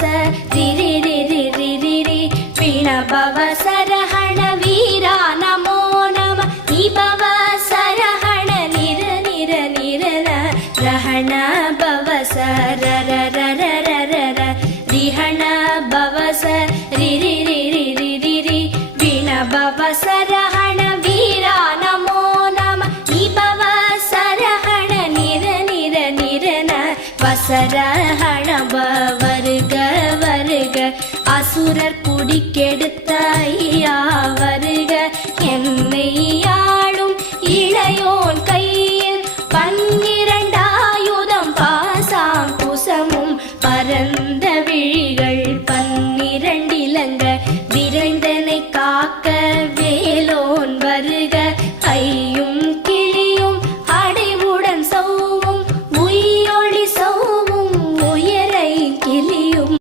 பவச ரிரி ரிரி ரிரி ரி வீண பவசரஹண வீரா நமோ நம நீ பவசரஹண நிர நிர நிரன ரஹண பவச ரர ரர ரர ர ரிஹண பவச ரிரி ரிரி ரிரி ரி வீண பவசரஹண வீரா நமோ நம நீ பவசரஹண நிர நிர நிரன வசரஹண வருக வருக அசுரர் குடிக்கெடுத்த ஐயா